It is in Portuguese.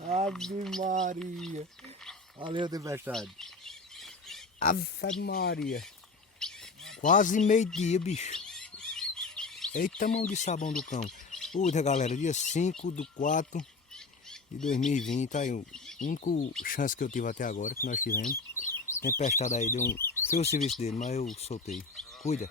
Ave Maria. Valeu, tempestade. Ave Maria. Quase meio-dia, bicho. Eita mão de sabão do cão. Puta, galera, dia 5/4/2020. Tá aí, o único chance que eu tive até agora, que nós tivemos. Tempestade aí, fez o serviço dele, mas eu soltei. Cuida.